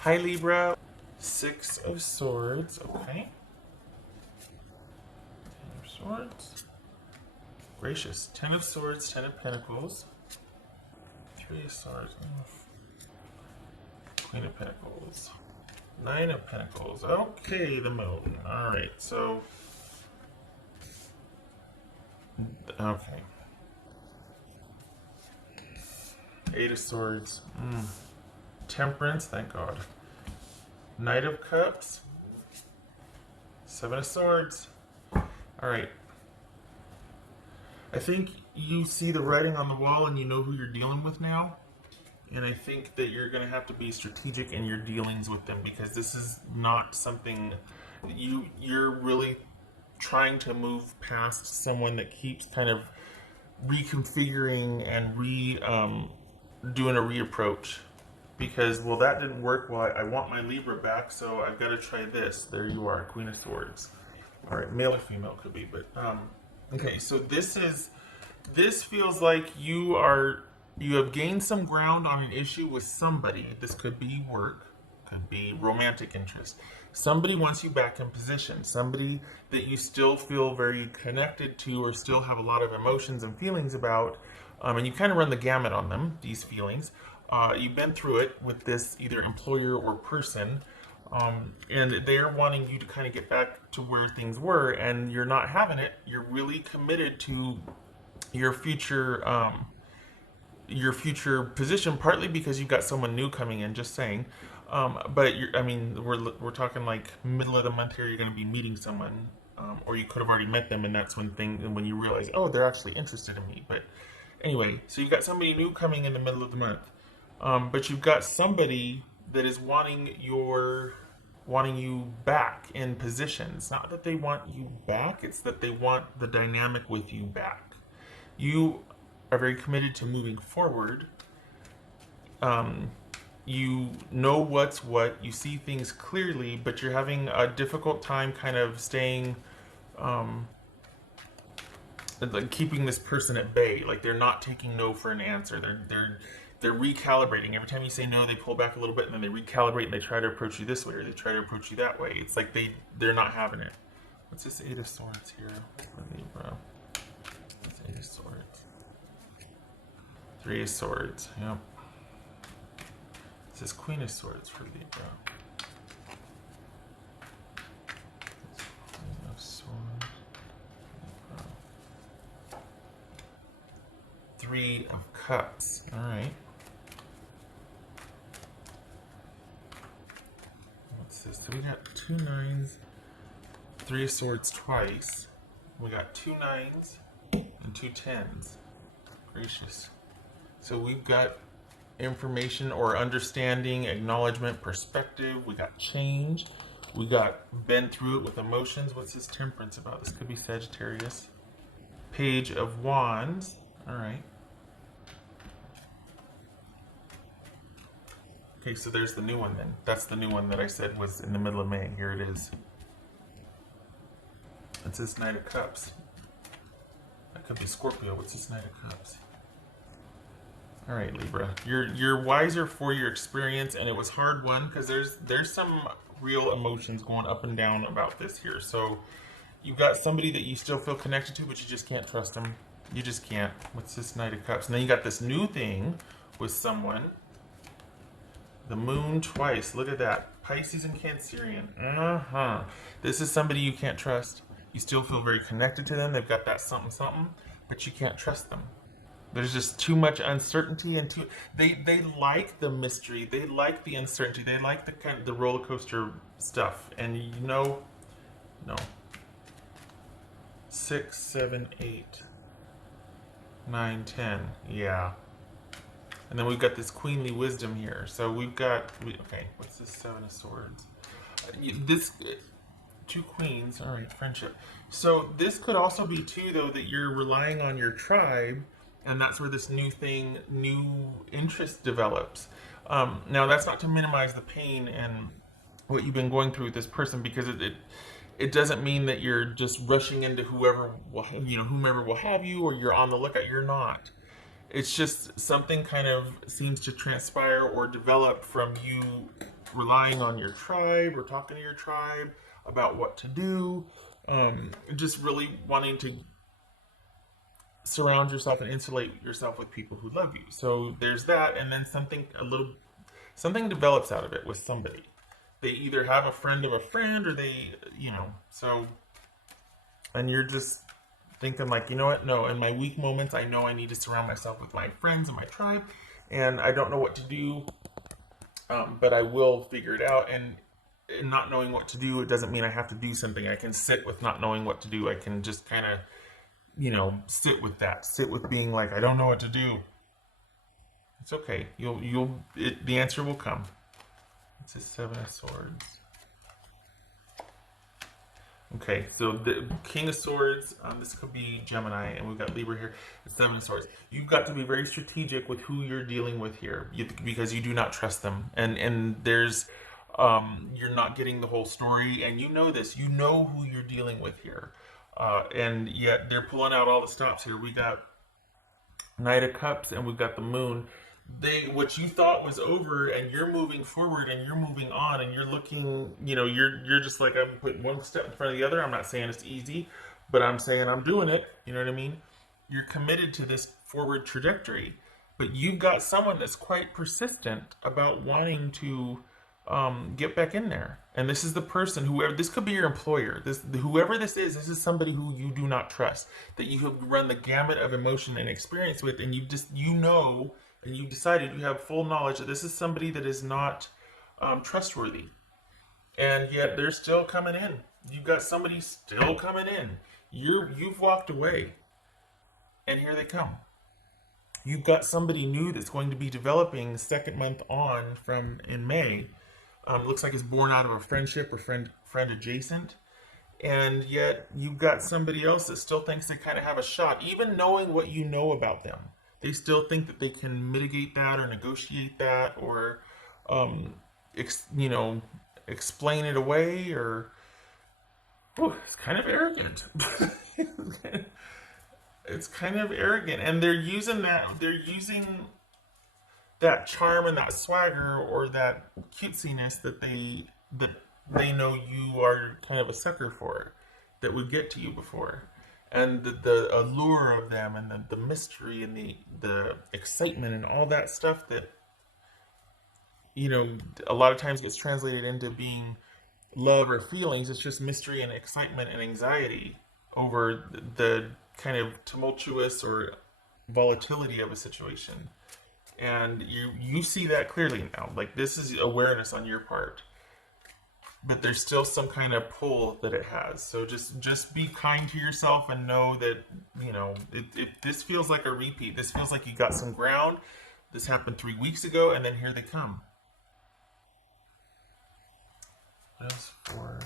Hi Libra. Six of Swords. Okay. Ten of Swords. Gracious. Ten of Swords, Ten of Pentacles. Three of Swords. Queen of Pentacles. Nine of Pentacles. Okay, the Moon. Alright, so... Okay. Eight of Swords. Temperance, thank God. Knight of Cups. Seven of Swords. Alright. I think you see the writing on the wall and you know who you're dealing with now. And I think that you're going to have to be strategic in your dealings with them, because this is not something you're really trying to move past someone that keeps kind of reconfiguring and doing a reapproach. Because, well, that didn't work. Well, I want my Libra back, so I've got to try this. There you are, Queen of Swords. All right, male or female could be, but okay. So this feels like you have gained some ground on an issue with somebody. This could be work, could be romantic interest. Somebody wants you back in position. Somebody that you still feel very connected to, or still have a lot of emotions and feelings about, and you kind of run the gamut on them. These feelings. You've been through it with this either employer or person, and they're wanting you to kind of get back to where things were, and you're not having it. You're really committed to your future position, partly because you've got someone new coming in. Just saying, but I mean, we're talking like middle of the month here. You're going to be meeting someone, or you could have already met them, and that's when you realize, oh, they're actually interested in me. But anyway, so you've got somebody new coming in the middle of the month. But you've got somebody that is wanting you back in position. It's not that they want you back, it's that they want the dynamic with you back. You are very committed to moving forward. You know what's what, you see things clearly, but you're having a difficult time kind of staying, like keeping this person at bay. Like they're not taking no for an answer. They're recalibrating. Every time you say no, they pull back a little bit, and then they recalibrate and they try to approach you this way, or they try to approach you that way. It's like they're not having it. What's this Eight of Swords here for Libra? What's Eight of Swords? Three of Swords. Yep. This is Queen of Swords for Libra. Queen of Swords. Libra. Three of Cups. All right. So we got two nines, Three of Swords twice. We got two nines and two tens. Gracious. So we've got information or understanding, acknowledgement, perspective. We got change. We got been through it with emotions. What's this Temperance about? This could be Sagittarius. Page of Wands. All right. Okay, so there's the new one then. That's the new one that I said was in the middle of May. Here it is. It's this Knight of Cups. That could be Scorpio. What's this Knight of Cups? All right, Libra. You're wiser for your experience, and it was hard won because there's some real emotions going up and down about this here. So you've got somebody that you still feel connected to, but you just can't trust them. You just can't. What's this Knight of Cups? And then you got this new thing with someone. The Moon twice. Look at that. Pisces and Cancerian. This is somebody you can't trust. You still feel very connected to them. They've got that something something, but you can't trust them. There's just too much uncertainty, and they like the mystery. They like the uncertainty. They like the kind of the roller coaster stuff. And you know, no. 6, 7, 8, 9, 10. Yeah. And then we've got this queenly wisdom here. So we've got, okay, what's this Seven of Swords? This, two queens, all right, friendship. So this could also be too, though, that you're relying on your tribe, and that's where this new thing, new interest develops. Now that's not to minimize the pain and what you've been going through with this person, because it doesn't mean that you're just rushing into whomever will have you, or you're on the lookout. You're not. It's just something kind of seems to transpire or develop from you relying on your tribe or talking to your tribe about what to do. Just really wanting to surround yourself and insulate yourself with people who love you. So there's that, and then something develops out of it with somebody. They either have a friend of a friend, or they, so, and you're just thinking like, you know what? No, in my weak moments, I know I need to surround myself with my friends and my tribe, and I don't know what to do, but I will figure it out. And not knowing what to do, it doesn't mean I have to do something. I can sit with not knowing what to do. I can just kind of, sit with that. Sit with being like, I don't know what to do. It's okay. The answer will come. It's a 7 of Swords. Okay, so the King of Swords, this could be Gemini, and we've got Libra here. It's 7 of Swords. You've got to be very strategic with who you're dealing with here, because you do not trust them, and there's, you're not getting the whole story, and you know this. You know who you're dealing with here, and yet they're pulling out all the stops here. We got Knight of Cups, and we've got the Moon. What you thought was over, and you're moving forward, and you're moving on, and you're looking, you're just like, I'm putting one step in front of the other. I'm not saying it's easy, but I'm saying I'm doing it. You know what I mean? You're committed to this forward trajectory, but you've got someone that's quite persistent about wanting to get back in there. And this is the person, whoever, this could be your employer, whoever this is somebody who you do not trust, that you have run the gamut of emotion and experience with, and and you've decided, you have full knowledge that this is somebody that is not trustworthy. And yet they're still coming in. You've got somebody still coming in. You've walked away, and here they come. You've got somebody new that's going to be developing second month on from in May. Looks like it's born out of a friendship or friend adjacent. And yet you've got somebody else that still thinks they kind of have a shot, even knowing what you know about them. They still think that they can mitigate that or negotiate that, or, explain it away, or, it's kind of arrogant. It's kind of arrogant, and they're using that charm and that swagger or that cutesiness that they know you are kind of a sucker for, that would get to you before. And the allure of them, and the mystery, and the excitement, and all that stuff that, a lot of times gets translated into being love or feelings. It's just mystery and excitement and anxiety over the kind of tumultuous or volatility of a situation. And you see that clearly now. Like, this is awareness on your part, but there's still some kind of pull that it has. So just be kind to yourself, and know that, this feels like a repeat. This feels like you got some ground. This happened 3 weeks ago, and then here they come. What else for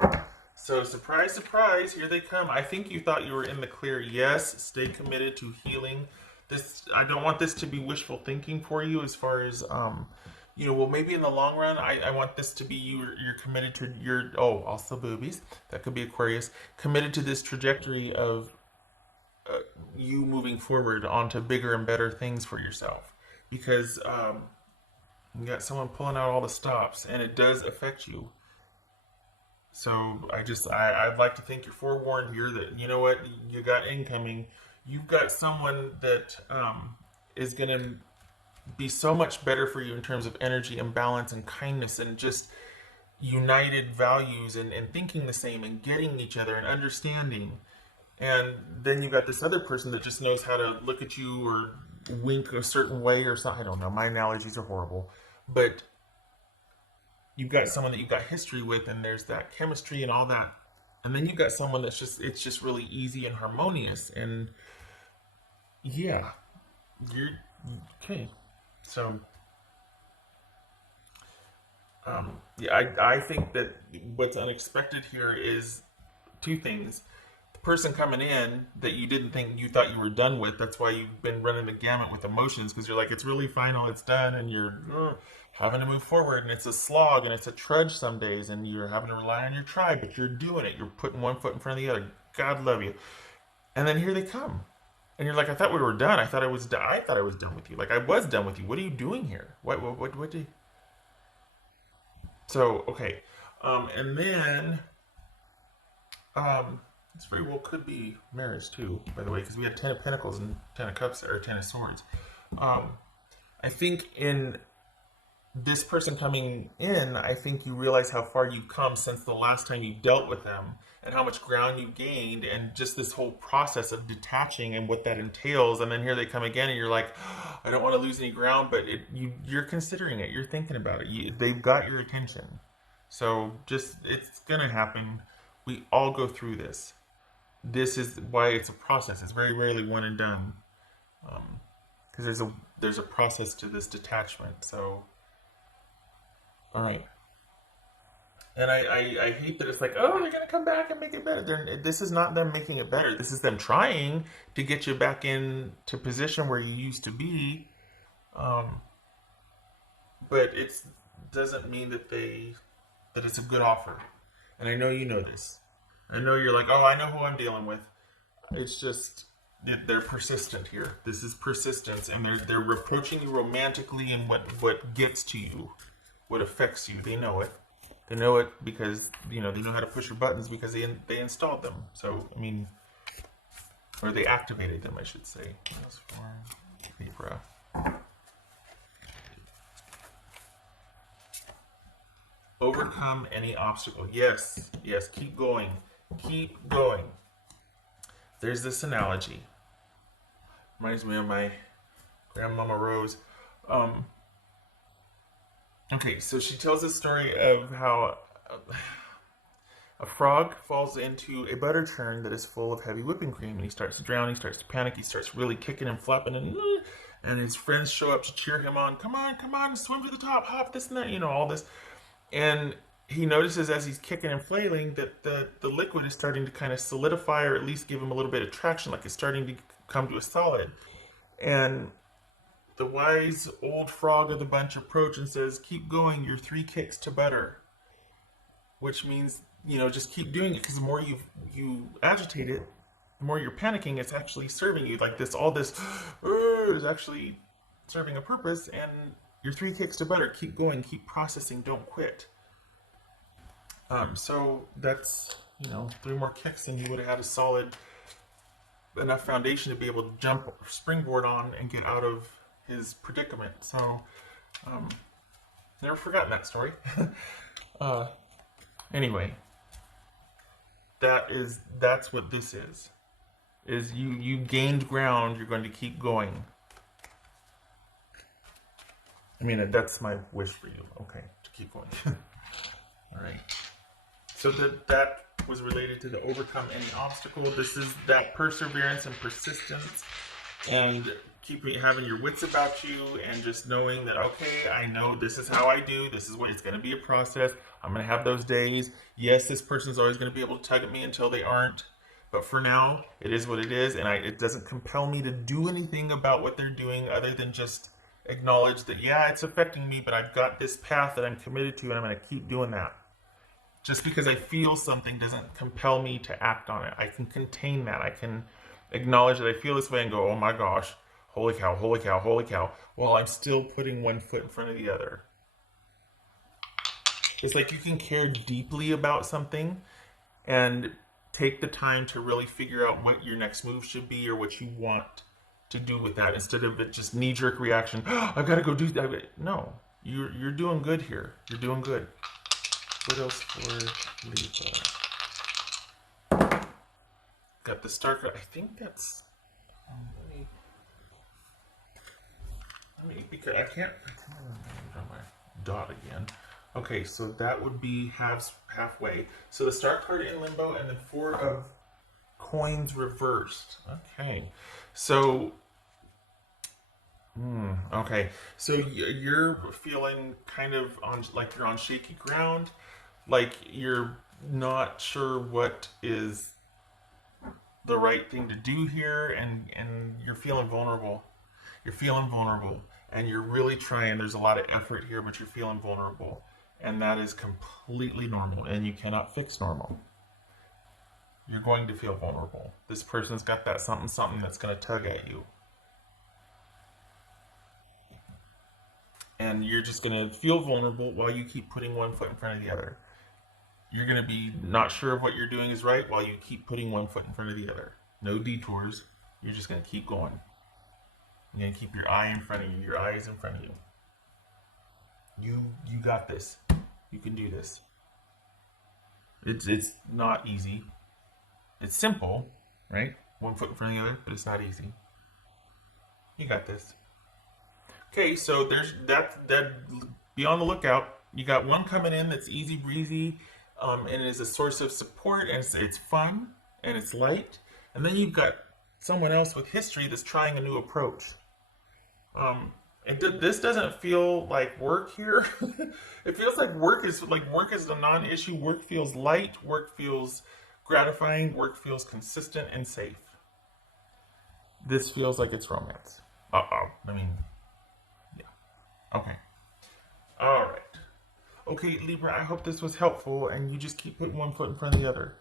Libra? So, surprise, surprise, here they come. I think you thought you were in the clear. Yes, stay committed to healing. I don't want this to be wishful thinking for you, as far as, well, maybe in the long run, I want this to be you're committed to also boobies. That could be Aquarius. Committed to this trajectory of you moving forward onto bigger and better things for yourself. Because you got someone pulling out all the stops, and it does affect you. So I'd like to think you're forewarned here that, you know what, you got incoming. You've got someone that is going to be so much better for you in terms of energy and balance and kindness, and just united values, and thinking the same, and getting each other and understanding. And then you've got this other person that just knows how to look at you or wink a certain way or something. I don't know. My analogies are horrible. But you've got someone that you've got history with, and there's that chemistry and all that. And then you've got someone it's just really easy and harmonious. And yeah, you're okay. So, I think that what's unexpected here is two things. The person coming in that you didn't think, you thought you were done with. That's why you've been running the gamut with emotions, because you're like, it's really final, it's done, and you're having to move forward, and it's a slog, and it's a trudge some days, and you're having to rely on your tribe, but you're doing it. You're putting one foot in front of the other. God love you. And then here they come. And you're like, I thought we were done. I thought I was done with you. Like, I was done with you. What are you doing here? What did So, okay. And then, this very well could be marriage too, by the way, because we had 10 of Pentacles and 10 of Cups, or 10 of Swords. Um, I think in this person coming in, I think you realize how far you've come since the last time you dealt with them and how much ground you gained and just this whole process of detaching and what that entails. And then here they come again and you're like, I don't want to lose any ground, but you're considering it. You're thinking about it. They've got your attention. So just, it's going to happen. We all go through this. This is why it's a process. It's very rarely one and done. Because there's a process to this detachment. So, all right. And I hate that it's like, oh, they're gonna come back and make it better. This is not them making it better. This is them trying to get you back into position where you used to be. Um, but it doesn't mean that it's a good offer. And I know you know this. I know you're like, oh, I know who I'm dealing with. It's just they're persistent here. This is persistence, and they're approaching you romantically, and what gets to you, what affects you. They know it. They know it because they know how to push your buttons because they installed them. So I mean, or they activated them, I should say. That's for Libra. Overcome any obstacle. Yes, yes. Keep going. Keep going. There's this analogy. Reminds me of my grandmama Rose. Um, okay, so she tells a story of how a frog falls into a butter churn that is full of heavy whipping cream, and he starts to drown. He starts to panic. He starts really kicking and flapping, and his friends show up to cheer him on. Come on, swim to the top, hop, this and that, all this. And he notices as he's kicking and flailing that the liquid is starting to kind of solidify, or at least give him a little bit of traction, like it's starting to come to a solid. And the wise old frog of the bunch approach and says, keep going, you're 3 kicks to butter. Which means, just keep doing it, because the more you agitate it, the more you're panicking, it's actually serving you. Like all this is actually serving a purpose, and you're 3 kicks to butter. Keep going, keep processing, don't quit. So that's, 3 more kicks and you would have had a solid enough foundation to be able to jump, springboard on, and get out of his predicament. So, never forgotten that story. uh, anyway, that's what this is. Is you gained ground, you're going to keep going. I mean, that's my wish for you. Okay, to keep going. All right. So that was related to the overcome any obstacle. This is that perseverance and persistence, and having your wits about you, and just knowing that, okay, I know this is how I do. This is what it's going to be, a process. I'm going to have those days. Yes, this person's always going to be able to tug at me until they aren't. But for now, it is what it is, and it doesn't compel me to do anything about what they're doing other than just acknowledge that, yeah, it's affecting me, but I've got this path that I'm committed to, and I'm going to keep doing that. Just because I feel something doesn't compel me to act on it. I can contain that. I can acknowledge that I feel this way and go, oh my gosh, holy cow, holy cow, holy cow. Well, I'm still putting one foot in front of the other. It's like you can care deeply about something and take the time to really figure out what your next move should be, or what you want to do with that, instead of it just knee-jerk reaction. Oh, I've got to go do that. No, you're doing good here. You're doing good. What else for Libra? Got the star card. I think that's. Because I can't remember my dot again. Okay, so that would be halfway. So the star card in limbo, and then 4 of coins reversed. Okay, so. Okay, so you're feeling kind of like you're on shaky ground, like you're not sure what is the right thing to do here, and you're feeling vulnerable. You're feeling vulnerable, and you're really trying. There's a lot of effort here, but you're feeling vulnerable, and that is completely normal, and you cannot fix normal. You're going to feel vulnerable. This person's got that something that's going to tug at you. And you're just going to feel vulnerable while you keep putting one foot in front of the other. You're going to be not sure if what you're doing is right while you keep putting one foot in front of the other. No detours. You're just going to keep going. You're going to keep your eye in front of you. Your eye is in front of you. You got this. You can do this. It's not easy. It's simple, right? One foot in front of the other, but it's not easy. You got this. Okay, so there's that. Be on the lookout. You got one coming in that's easy breezy, and is a source of support, and it's fun and it's light. And then you've got someone else with history that's trying a new approach. This doesn't feel like work here. It feels like work is a non-issue. Work feels light. Work feels gratifying. Work feels consistent and safe. This feels like it's romance. I mean, yeah. Okay. All right. Okay, Libra, I hope this was helpful and you just keep putting one foot in front of the other.